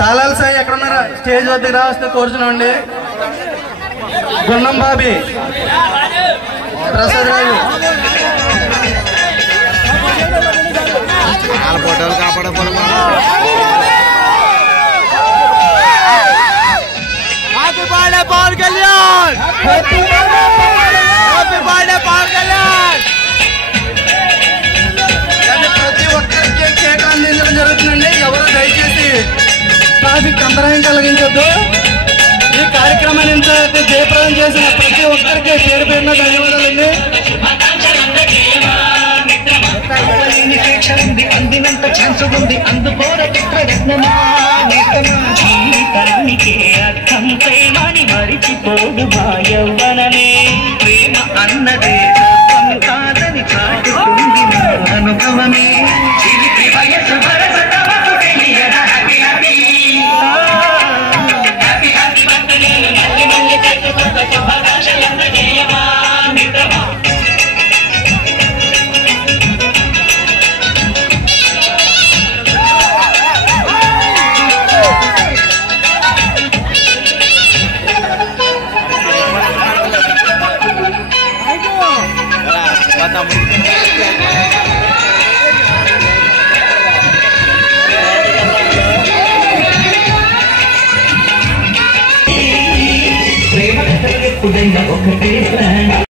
తాళాల సాయి ఎక్కడున్నారా? స్టేజ్ వద్దకు రావస్తే కోరుచున్నామండి. గుండం బాబీ, ప్రసాద్ రాజు, ఫోటోలు కాపాడకపోవడం. Happy birthday Pawan Kalyan, happy birthday Pawan Kalyan. ప్రతి ఒక్కరికి కేక్ అందించడం జరుగుతుందండి. ఎవరు దయచేసి ట్రాఫిక్ అంతరాయం కలిగించొద్దు. ఈ కార్యక్రమాన్ని ఇంత జయప్రదం చేసిన ప్రతి ఒక్కరికి పేరు పేరున ధన్యవాదాలండి. అందినంత ఛాన్స్ ఉంది, అందుకోర జీవితానికి అర్థం ప్రేమని మరిచిపోదు యవ్వనమే. ప్రేమ అన్నదే కాదని చాటుతుంది నా అనుభవమే. వయసు ప్రేమ ఒకటే